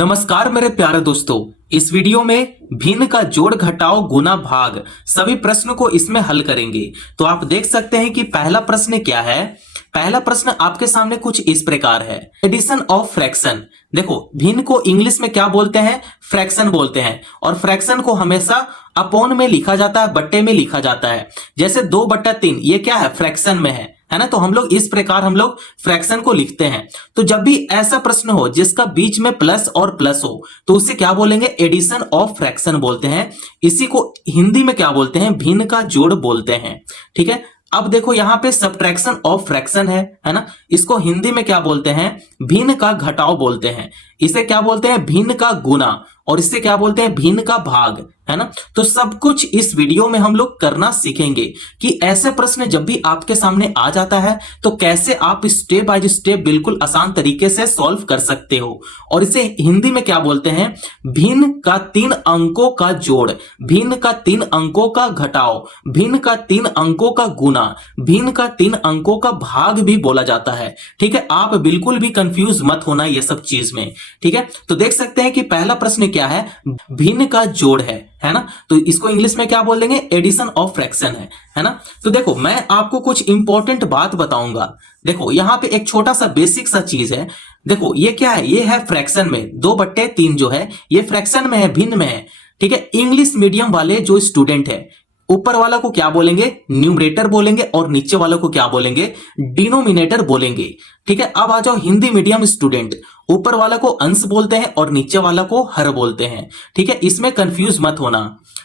नमस्कार मेरे प्यारे दोस्तों, इस वीडियो में भिन्न का जोड़ घटाव गुना भाग सभी प्रश्नों को इसमें हल करेंगे। तो आप देख सकते हैं कि पहला प्रश्न क्या है। पहला प्रश्न आपके सामने कुछ इस प्रकार है, एडिशन ऑफ फ्रैक्शन। देखो, भिन्न को इंग्लिश में क्या बोलते हैं? फ्रैक्शन बोलते हैं। और फ्रैक्शन को हमेशा अपॉन में लिखा जाता है, बट्टे में लिखा जाता है। जैसे 2/3 ये क्या है? फ्रैक्शन में है ना। तो हम लोग इस प्रकार हम लोग फ्रैक्शन को लिखते हैं। तो जब भी ऐसा प्रश्न हो जिसका बीच में प्लस और प्लस हो तो उसे क्या बोलेंगे? एडिशन ऑफ फ्रैक्शन बोलते हैं। इसी को हिंदी में क्या बोलते हैं? भिन्न का जोड़ बोलते हैं। ठीक है। अब देखो, यहां पे सब्ट्रैक्शन ऑफ फ्रैक्शन है ना। इसको हिंदी में क्या बोलते हैं? भिन्न का घटाव बोलते हैं। इसे क्या बोलते हैं? भिन्न का गुना। और इससे क्या बोलते हैं? भिन्न का भाग, है ना। तो सब कुछ इस वीडियो में हम लोग करना सीखेंगे कि ऐसे प्रश्न जब भी आपके सामने आ जाता है तो कैसे आप स्टेप बाय स्टेप बिल्कुल आसान तरीके से सॉल्व कर सकते हो। और इसे हिंदी में क्या बोलते हैं? भिन्न का 3 अंकों का जोड़, भिन्न का 3 अंकों का घटाव, भिन्न का 3 अंकों का गुना, भिन्न का 3 अंकों का भाग भी बोला जाता है। ठीक है। आप बिल्कुल भी कंफ्यूज मत होना ये सब चीज में। ठीक है। तो देख सकते हैं कि पहला प्रश्न क्या है? भिन्न का जोड़ है ना। तो इसको इंग्लिश में क्या बोल देंगे? एडिशन ऑफ फ्रैक्शन है ना। तो देखो, मैं आपको कुछ इंपॉर्टेंट बात बताऊंगा। देखो, यहां पे एक छोटा सा बेसिक सा चीज है। देखो, ये क्या है? ये है फ्रैक्शन में 2/3 जो है ये फ्रैक्शन में है, भिन्न में है। ठीक है। इंग्लिश मीडियम वाले जो स्टूडेंट है, ऊपर वाला को क्या बोलेंगे? न्यूमरेटर बोलेंगे और नीचे वाला को क्या बोलेंगे? डिनोमिनेटर बोलेंगे। ठीक है। अब आ जाओ हिंदी मीडियम स्टूडेंट, ऊपर वाला को अंश बोलते हैं और नीचे वाला को हर बोलते हैं। ठीक है। इसमें कंफ्यूज मत होना।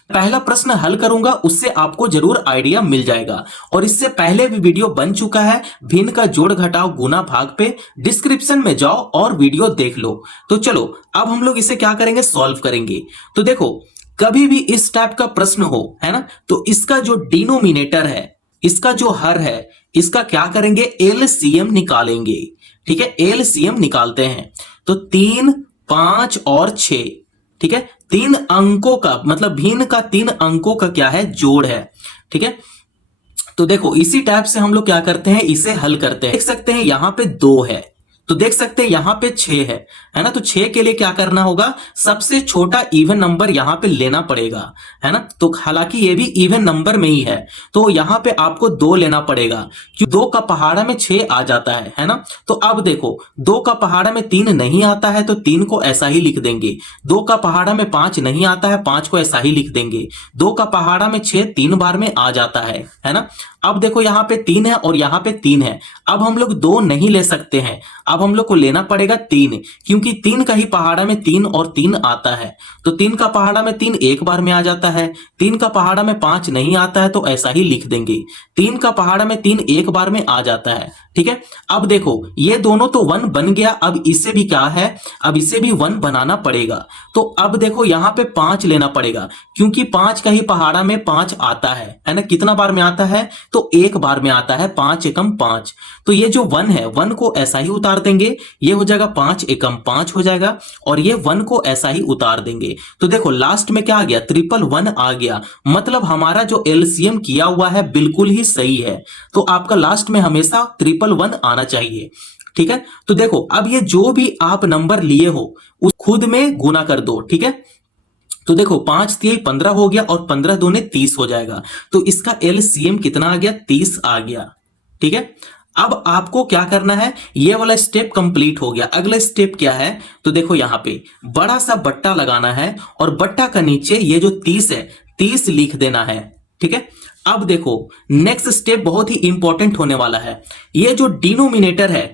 पहला प्रश्न हल करूंगा, उससे आपको जरूर आइडिया मिल जाएगा। और इससे पहले भी वीडियो बन चुका है भिन्न का जोड़ घटाव गुना भाग पे, डिस्क्रिप्शन में जाओ और वीडियो देख लो। तो चलो, अब हम लोग इसे क्या करेंगे? सॉल्व करेंगे। तो देखो, कभी भी इस टाइप का प्रश्न हो, है ना, तो इसका जो डिनोमिनेटर है, इसका जो हर है, इसका क्या करेंगे? एलसीएम निकालेंगे। ठीक है। एलसीएम निकालते हैं तो 3, 5 और 6। ठीक है। 3 अंकों का मतलब भिन्न का 3 अंकों का क्या है? जोड़ है। ठीक है। तो देखो, इसी टाइप से हम लोग क्या करते हैं? इसे हल करते हैं। देख सकते हैं यहां पे 2 है, तो देख सकते हैं यहां पे 6 है ना। तो 6 के लिए क्या करना होगा? सबसे छोटा इवन नंबर यहां पे लेना पड़ेगा, है ना। तो हालांकि ये भी इवन नंबर में ही है, तो यहां पे आपको 2 लेना पड़ेगा क्योंकि 2 का पहाड़ा में 6 आ जाता है ना। तो अब देखो, 2 का पहाड़ा में 3 नहीं आता है तो 3 को ऐसा ही लिख देंगे। 2 का पहाड़ा में 5 नहीं आता है, 5 को ऐसा ही लिख देंगे। 2 का पहाड़ा में 6 3 बार में आ जाता है ना। अब देखो, यहां पे 3 है और यहां पे 3 है। अब हम लोग 2 नहीं ले सकते हैं, अब हम लोग को लेना पड़ेगा 3, क्योंकि 3 का ही पहाड़ा में 3 और 3 आता है। तो 3 का पहाड़ा में 3 एक बार में आ जाता है। 3 का पहाड़ा में 5 नहीं आता है तो ऐसा ही लिख देंगे। 3 का पहाड़ा में 3 एक बार में आ जाता है। ठीक है। अब देखो, ये दोनों तो 1 बन गया, अब इसे भी क्या है? अब इसे भी 1 बनाना पड़ेगा। तो अब देखो, यहां पे 5 लेना पड़ेगा क्योंकि 5 का ही पहाड़ा में 5 आता है ना। कितना बार में आता है? तो एक बार में आता है। 5 एकम 5। तो ये जो 1 है, 1 को ऐसा ही उतार देंगे। ये हो जाएगा 5 एकम 5 हो जाएगा और ये 1 को ऐसा ही उतार देंगे। तो देखो, लास्ट में क्या आ गया? 111 आ गया। मतलब हमारा जो एलसीएम किया हुआ है बिल्कुल ही सही है। तो आपका लास्ट में हमेशा 111 आना चाहिए। ठीक है। तो देखो, अब ये जो भी आप नंबर लिए हो उस खुद में गुना कर दो। ठीक है। तो देखो, 5 3 15 हो गया और 15 दूने 30 हो जाएगा। तो इसका एलसीएम कितना आ गया? 30 आ गया। ठीक है। अब आपको क्या करना है? ये वाला स्टेप कंप्लीट हो गया। अगला स्टेप क्या है? तो देखो, यहां पे बड़ा सा बट्टा लगाना है और बट्टा का नीचे ये जो 30 है, 30 लिख देना है। ठीक है। अब देखो, नेक्स्ट स्टेप बहुत ही इंपॉर्टेंट होने वाला है। ये जो डिनोमिनेटर है,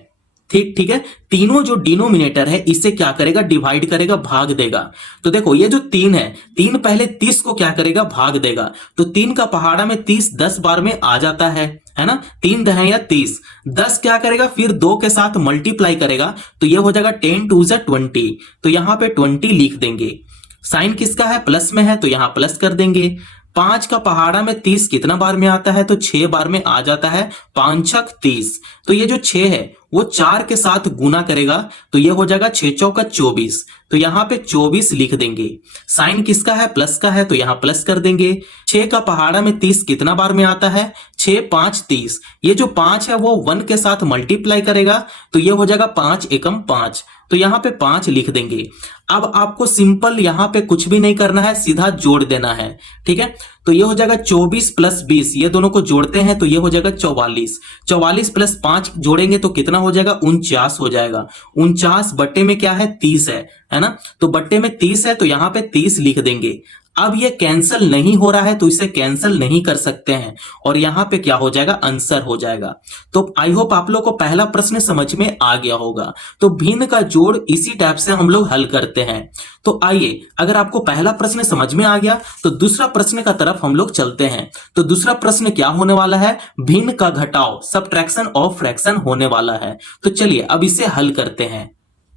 ठीक है, तीनों जो डिनोमिनेटर है इसे क्या करेगा? डिवाइड करेगा, भाग देगा। तो देखो, ये जो 3 है, 3 पहले 30 को क्या करेगा? भाग देगा। तो 3 का पहाड़ा में 30 10 बार में आ जाता है ना। 3 दहे या 30, 10 क्या करेगा? फिर 2 के साथ मल्टीप्लाई करेगा तो ये हो जाएगा 10 2 जा 20। तो यहां पे 20 लिख देंगे। साइन किसका है? प्लस में है, तो यहां प्लस कर देंगे। 5 का पहाड़ा में 30 कितना बार में आता है? तो 6 बार में आ जाता है। 5 छक 30। तो ये जो 6 है वो 4 के साथ गुना करेगा तो ये हो जाएगा 6 चौका 24। तो यहां पे 24 लिख देंगे। साइन किसका है? प्लस का है, तो यहां प्लस कर देंगे। 6 का पहाड़ा में 30 कितना बार में आता है? 6 5 30। ये जो 5 है वो 1 के साथ मल्टीप्लाई करेगा तो ये हो जाएगा 5 एकम 5। तो यहां पे 5 लिख देंगे। अब आपको सिंपल यहां पे कुछ भी नहीं करना है, सीधा जोड़ देना है। ठीक है, तो ये हो जाएगा 24 प्लस 20, ये दोनों को जोड़ते हैं तो ये हो जाएगा 44। 44 प्लस 5 जोड़ेंगे तो कितना हो जाएगा, 49 हो जाएगा। 49 बट्टे में क्या है, 30 है ना। तो बट्टे में 30 है तो यहां पे 30 लिख देंगे। अब ये कैंसिल नहीं हो रहा है तो इसे कैंसिल नहीं कर सकते हैं और यहां पे क्या हो जाएगा, आंसर हो जाएगा। तो आई होप आप लोग को पहला प्रश्न समझ में आ गया होगा। तो भिन्न का जोड़ इसी टाइप से हम लोग हल करते हैं। तो आइए, अगर आपको पहला प्रश्न समझ में आ गया तो दूसरा प्रश्न का तरफ हम लोग चलते हैं। तो दूसरा प्रश्न क्या होने वाला है, भिन्न का घटाव, सबट्रैक्शन ऑफ फ्रैक्शन होने वाला है। तो चलिए अब इसे हल करते हैं।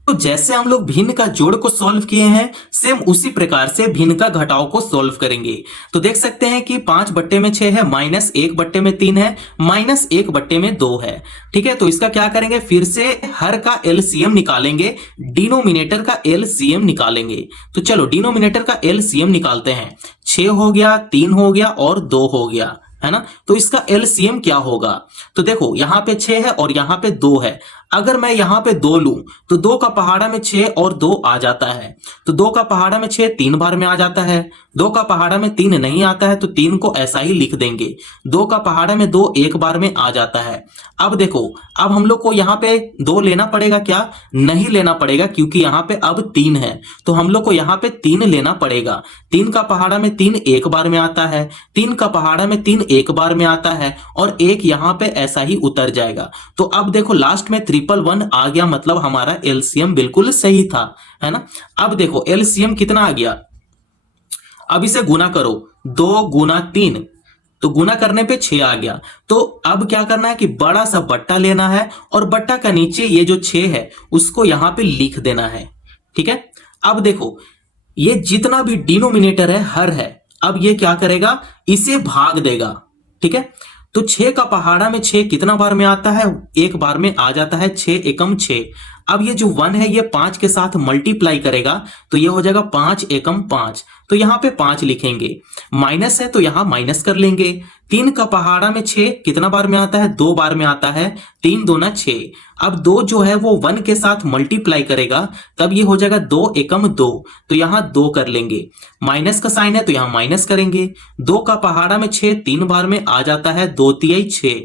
तो जैसे हम लोग भिन्न का जोड़ को सॉल्व किए हैं, सेम उसी प्रकार से भिन्न का घटाव को सॉल्व करेंगे। तो देख सकते हैं कि 5 बट्टे में 6 है, माइनस 1 बट्टे में 3 है, माइनस 1 बट्टे में 2 है। ठीक है, तो इसका क्या करेंगे, फिर से हर का एलसीएम निकालेंगे, डिनोमिनेटर का एलसीएम निकालेंगे। तो चलो डिनोमिनेटर का एलसीएम निकालते हैं। 6 हो गया, 3 हो गया और 2 हो गया, है ना। तो इसका एलसीएम क्या होगा, तो देखो यहाँ पे 6 है और यहाँ पे 2 है। अगर मैं यहाँ पे 2 लूं तो 2 का पहाड़ा में 6 और 2 आ जाता है। तो 2 का पहाड़ा में 6 3 बार में आ जाता है। 2 का पहाड़ा में 3 नहीं आता है तो 3 को ऐसा ही लिख देंगे। 2 का पहाड़ा में 2 एक बार में आ जाता है। अब देखो, अब हम लोग को यहाँ पे 2 लेना पड़ेगा क्या, नहीं लेना पड़ेगा, क्योंकि यहाँ पे अब 3 है तो हम लोग को यहाँ पे 3 लेना पड़ेगा। 3 का पहाड़ा में 3 एक बार में आता है, 3 का पहाड़ा में 3 एक बार में आता है और एक यहाँ पे ऐसा ही उतर जाएगा। तो अब देखो लास्ट में 111 आ गया, मतलब हमारा एलसीएम बिल्कुल सही था, है ना। अब देखो एलसीएम कितना आ गया, अब इसे गुना करो, 2 गुना 3, तो गुना करने पे 6 आ गया। तो अब क्या करना है कि बड़ा सा बट्टा लेना है और बट्टा का नीचे ये जो 6 है उसको यहां पे लिख देना है। ठीक है, अब देखो ये जितना भी डिनोमिनेटर है हर है, अब ये क्या करेगा, इसे भाग देगा। ठीक है, तो 6 का पहाड़ा में 6 कितना बार में आता है, एक बार में आ जाता है, 6 एकम 6। अब ये जो 1 है ये 5 के साथ मल्टीप्लाई करेगा तो ये हो जाएगा 5 एकम 5, तो यहां पे 5 लिखेंगे। माइनस है तो यहां माइनस कर लेंगे। 3 का पहाड़ा में 6 कितना बार में आता है, 2 बार में आता है, 3 दूना 6। अब 2 जो है वो 1 के साथ मल्टीप्लाई करेगा तब ये हो जाएगा 2 एकम 2, तो यहां 2 कर लेंगे। माइनस का साइन है तो यहां माइनस करेंगे। 2 का पहाड़ा में 6 3 बार में आ जाता है, 2 तिहाई 6।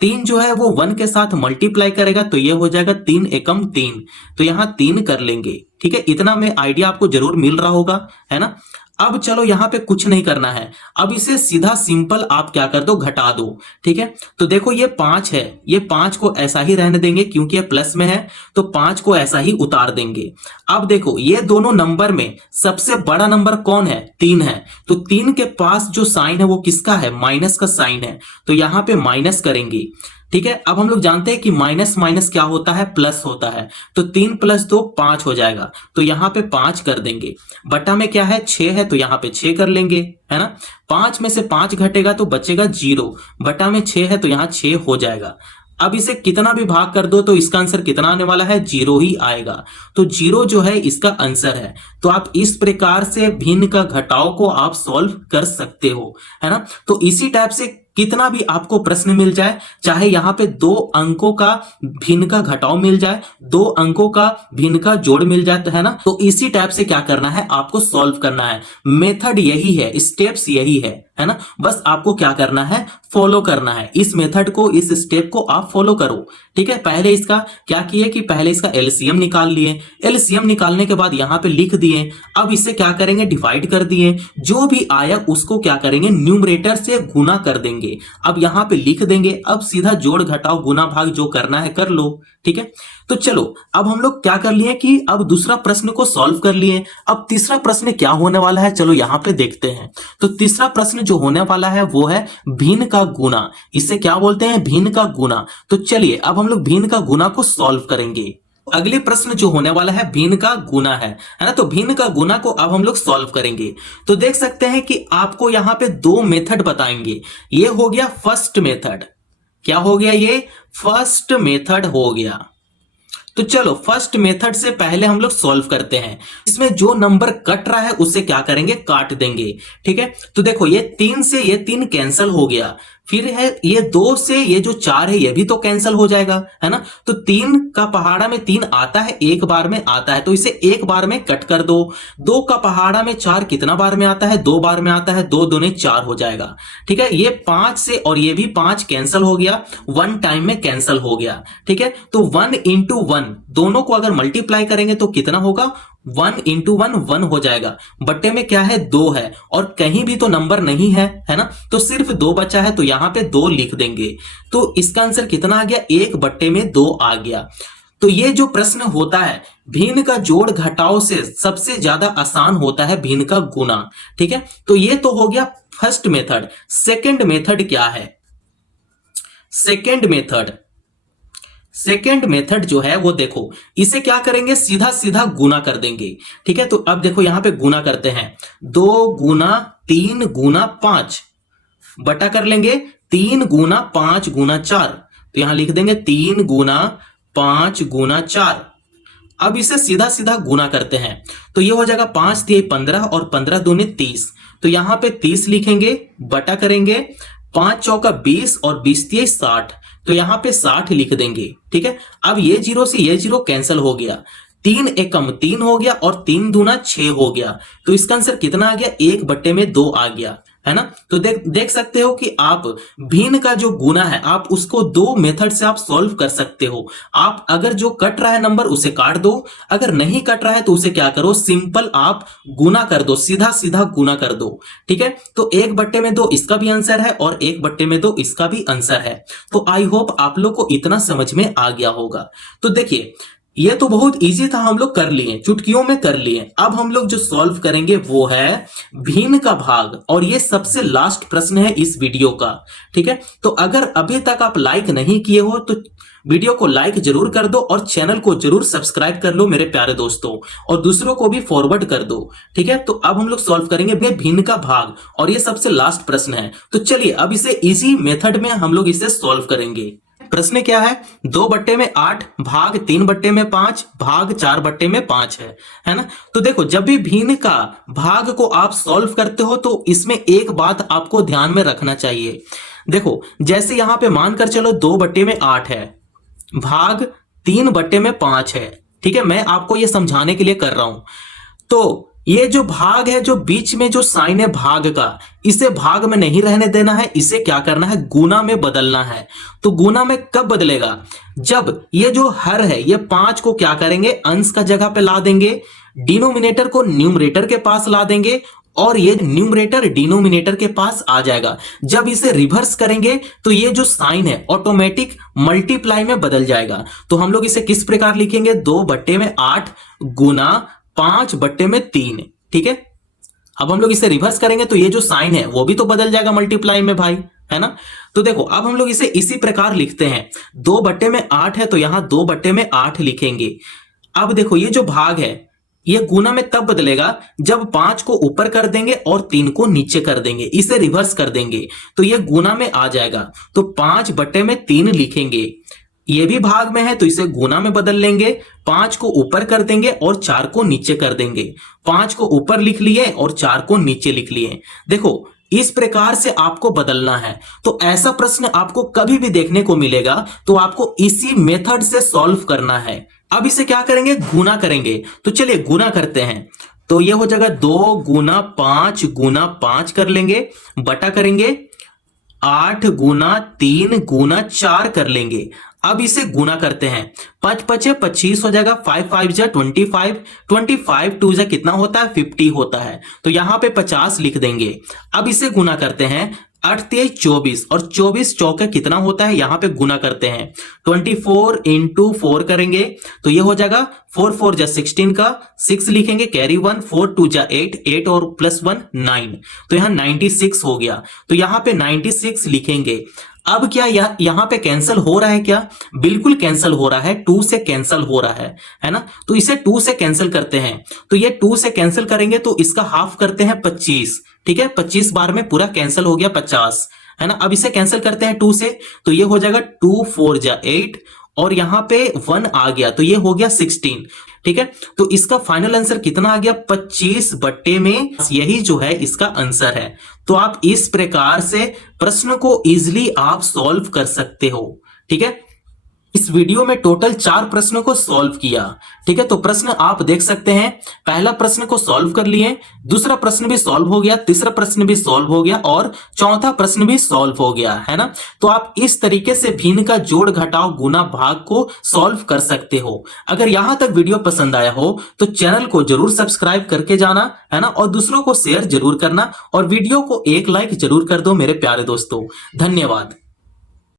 3 जो है वो 1 के साथ मल्टीप्लाई करेगा तो ये हो जाएगा 3 एकम 3, तो यहां 3 कर लेंगे। ठीक है, इतना में आइडिया आपको जरूर मिल रहा होगा, है ना। अब चलो यहाँ पे कुछ नहीं करना है, अब इसे सीधा सिंपल आप क्या कर दो, घटा दो। ठीक है, तो देखो ये 5 है, ये 5 को ऐसा ही रहने देंगे क्योंकि ये प्लस में है, तो 5 को ऐसा ही उतार देंगे। अब देखो ये दोनों नंबर में सबसे बड़ा नंबर कौन है, 3 है, तो 3 के पास जो साइन है वो किसका है, माइनस का साइन है, तो यहाँ पे माइनस करेंगे। ठीक है, अब हम लोग जानते हैं कि माइनस माइनस क्या होता है, प्लस होता है, तो 3 प्लस 2 5 हो जाएगा, तो यहां पे 5 कर देंगे। बटा में क्या है, 6 है, तो यहां पे 6 कर लेंगे, है ना। 5 में से 5 घटेगा तो बचेगा 0, बटा में 6 है तो यहां 6 हो जाएगा। अब इसे कितना भी भाग कर दो तो इसका आंसर कितना आने वाला है, 0 ही आएगा, तो 0 जो है इसका आंसर है। तो आप इस प्रकार से भिन्न का घटाव को आप सॉल्व कर सकते हो, है ना। तो इसी टाइप से कितना भी आपको प्रश्न मिल जाए, चाहे यहाँ पे 2 अंकों का भिन्न का घटाव मिल जाए, 2 अंकों का भिन्न का जोड़ मिल जाए, तो है ना, तो इसी टाइप से क्या करना है, आपको सॉल्व करना है। मेथड यही है, स्टेप्स यही है ना। बस आपको क्या करना है, फॉलो करना है इस मेथड को, इस स्टेप को आप फॉलो करो। ठीक है, पहले इसका क्या किए कि पहले इसका एलसीएम निकाल लिए, एलसीएम निकालने के बाद यहाँ पे लिख दिए। अब इसे क्या करेंगे, डिवाइड कर दिए, जो भी आया उसको क्या करेंगे, न्यूमरेटर से गुना कर देंगे। अब यहाँ पे लिख देंगे, अब सीधा जोड़ घटाव गुना भाग जो करना है कर लो। ठीक है, तो चलो अब हम लोग क्या कर लिए कि अब दूसरा प्रश्न को सॉल्व कर लिए। अब तीसरा प्रश्न क्या होने वाला है, चलो यहाँ पे देखते हैं। तो तीसरा प्रश्न जो होने वाला है वो है भिन्न का गुना, इसे क्या बोलते हैं, भिन्न का गुना। तो चलिए अब हम लोग भिन्न का गुना को सॉल्व करेंगे। अगले प्रश्न जो होने वाला है भिन्न का गुना है ना। तो भिन्न का गुना को अब हम लोग सॉल्व करेंगे। तो देख सकते हैं कि आपको यहाँ पे 2 मेथड बताएंगे। ये हो गया फर्स्ट मेथड, क्या हो गया, ये फर्स्ट मेथड हो गया। तो चलो फर्स्ट मेथड से पहले हम लोग सॉल्व करते हैं। इसमें जो नंबर कट रहा है उसे क्या करेंगे, काट देंगे। ठीक है, तो देखो ये 3 से ये 3 कैंसिल हो गया, फिर है ये 2 से ये जो 4 है ये भी तो कैंसिल हो जाएगा, है ना। तो 3 का पहाड़ा में 3 आता है, एक बार में आता है, तो इसे एक बार में कट कर दो। 2 का पहाड़ा में 4 कितना बार में आता है, 2 बार में आता है, 2 दूने 4 हो जाएगा। ठीक है, ये 5 से और ये भी 5 कैंसिल हो गया, 1 टाइम में कैंसिल हो गया। ठीक है, तो 1 इंटू 1 दोनों को अगर मल्टीप्लाई करेंगे तो कितना होगा, 1 इंटू 1 1 हो जाएगा। बट्टे में क्या है, 2 है और कहीं भी तो नंबर नहीं है ना, तो सिर्फ 2 बचा है, तो यहां पे 2 लिख देंगे। तो इसका आंसर कितना आ गया, 1 बट्टे में 2 आ गया। तो ये जो प्रश्न होता है भिन्न का जोड़ घटाव से सबसे ज्यादा आसान होता है भिन्न का गुना। ठीक है, तो ये तो हो गया फर्स्ट मेथड। सेकंड मेथड क्या है, सेकेंड मेथड जो है वो देखो, इसे क्या करेंगे, सीधा सीधा गुना कर देंगे। ठीक है, तो अब देखो यहां पे गुना करते हैं, 2 गुना 3 गुना 5 बटा कर लेंगे 3 गुना 5 गुना 4, तो यहां लिख देंगे 3 गुना 5 गुना 4। अब इसे सीधा सीधा गुना करते हैं, तो ये हो जाएगा 5 तिहाई 15 और 15 दूनी 30, तो यहां पे 30 लिखेंगे, बटा करेंगे 5 चौका 20 और 20 तिहाई 60, तो यहां पे 60 लिख देंगे। ठीक है, अब ये 0 से ये 0 कैंसिल हो गया, 3 एकम 3 हो गया और 3 दूना 6 हो गया, तो इसका आंसर कितना आ गया, 1 बट्टे में 2 आ गया, है ना। तो देख सकते हो कि आप भिन्न का जो गुना है आप उसको 2 मेथड से आप सॉल्व कर सकते हो। आप अगर जो कट रहा है नंबर उसे काट दो, अगर नहीं कट रहा है तो उसे क्या करो, सिंपल आप गुना कर दो, सीधा सीधा गुना कर दो। ठीक है, तो 1 बट्टे में 2 इसका भी आंसर है और 1 बट्टे में 2 इसका भी आंसर है। तो आई होप आप लोग को इतना समझ में आ गया होगा। तो देखिए ये तो बहुत इजी था, हम लोग कर लिए, चुटकियों में कर लिए। अब हम लोग जो सॉल्व करेंगे वो है भिन्न का भाग, और ये सबसे लास्ट प्रश्न है इस वीडियो का। ठीक है, तो अगर अभी तक आप लाइक नहीं किए हो तो वीडियो को लाइक जरूर कर दो और चैनल को जरूर सब्सक्राइब कर लो मेरे प्यारे दोस्तों, और दूसरों को भी फॉरवर्ड कर दो। ठीक है, तो अब हम लोग सॉल्व करेंगे भिन्न का भाग, और ये सबसे लास्ट प्रश्न है। तो चलिए अब इसे इजी मेथड में हम लोग इसे सॉल्व करेंगे। प्रश्न क्या है, 2 बट्टे में 8 भाग 3 बट्टे में 5 भाग 4 बट्टे में 5 है ना। तो देखो जब भी भिन्न का भाग को आप सॉल्व करते हो तो इसमें एक बात आपको ध्यान में रखना चाहिए। देखो जैसे यहां पे मानकर चलो 2 बट्टे में 8 है भाग 3 बट्टे में 5 है। ठीक है, मैं आपको ये समझाने के लिए कर रहा हूं। तो ये जो भाग है, जो बीच में जो साइन है भाग का, इसे भाग में नहीं रहने देना है, इसे क्या करना है, गुना में बदलना है। तो गुना में कब बदलेगा, जब ये जो हर है ये 5 को क्या करेंगे, अंश का जगह पे ला देंगे, डिनोमिनेटर को न्यूमरेटर के पास ला देंगे, और ये न्यूमरेटर डिनोमिनेटर के पास आ जाएगा। जब इसे रिवर्स करेंगे तो ये जो साइन है ऑटोमेटिक मल्टीप्लाई में बदल जाएगा। तो हम लोग इसे किस प्रकार लिखेंगे, 2 बट्टे में 8 गुना 5 बट्टे में 3। ठीक है, अब हम लोग इसे रिवर्स करेंगे तो ये जो साइन है वो भी तो बदल जाएगा मल्टीप्लाई में भाई, है ना। तो देखो अब हम लोग इसे इसी प्रकार लिखते हैं, 2 बट्टे में 8 है तो यहां 2 बट्टे में 8 लिखेंगे। अब देखो ये जो भाग है ये गुना में तब बदलेगा जब 5 को ऊपर कर देंगे और 3 को नीचे कर देंगे, इसे रिवर्स कर देंगे तो ये गुना में आ जाएगा। तो 5 बट्टे में 3 लिखेंगे, ये भी भाग में है तो इसे गुना में बदल लेंगे, 5 को ऊपर कर देंगे और 4 को नीचे कर देंगे। 5 को ऊपर लिख लिए और 4 को नीचे लिख लिए। देखो इस प्रकार से आपको बदलना है। तो ऐसा प्रश्न आपको कभी भी देखने को मिलेगा तो आपको इसी मेथड से सॉल्व करना है। अब इसे क्या करेंगे, गुना करेंगे। तो चलिए गुना करते हैं, तो ये हो जाएगा 2 गुना 5 कर लेंगे, बटा करेंगे 8 गुना 3 गुना 4 कर लेंगे। अब इसे गुना करते हैं, 5 पचे 25 हो जाएगा, 5 5 जा 25, 25 2 जा कितना होता है, 50 होता है। तो यहां पे 50 लिख देंगे। अब इसे गुना करते हैं, 8 23 24 और 24 चौके कितना होता है, यहां पे गुना करते हैं, 24 इंटू 4 करेंगे तो ये हो जाएगा 4 4 जा 16 का 6 लिखेंगे, कैरी 1, 4 2 जा 8 और प्लस 1 9, तो यहां 96 हो गया। तो यहां पे 96 लिखेंगे। अब क्या यहां पे कैंसिल हो रहा है क्या, बिल्कुल कैंसिल हो रहा है, 2 से कैंसिल हो रहा है ना। तो इसे 2 से कैंसिल करते हैं, तो ये 2 से कैंसिल करेंगे तो इसका हाफ करते हैं 25। ठीक है, 25 बार में पूरा कैंसिल हो गया 50, है ना। अब इसे कैंसिल करते हैं 2 से, तो ये हो जाएगा 2 4 जा 8 और यहां पे 1 आ गया तो ये हो गया 16। ठीक है, तो इसका फाइनल आंसर कितना आ गया? 25 बट्टे में, यही जो है इसका आंसर है। तो आप इस प्रकार से प्रश्न को इजीली आप सॉल्व कर सकते हो। ठीक है, इस वीडियो में टोटल 4 प्रश्नों को सॉल्व किया। ठीक है, तो प्रश्न आप देख सकते हैं, पहला प्रश्न को सॉल्व कर लिए, दूसरा प्रश्न भी सॉल्व हो गया, तीसरा प्रश्न भी सॉल्व हो गया और चौथा प्रश्न भी सॉल्व हो गया, है ना। तो आप इस तरीके से भिन्न का जोड़ घटाव गुना भाग को सॉल्व कर सकते हो। अगर यहां तक वीडियो पसंद आया हो तो चैनल को जरूर सब्सक्राइब करके जाना, है ना, और दूसरों को शेयर जरूर करना और वीडियो को एक लाइक जरूर कर दो मेरे प्यारे दोस्तों। धन्यवाद।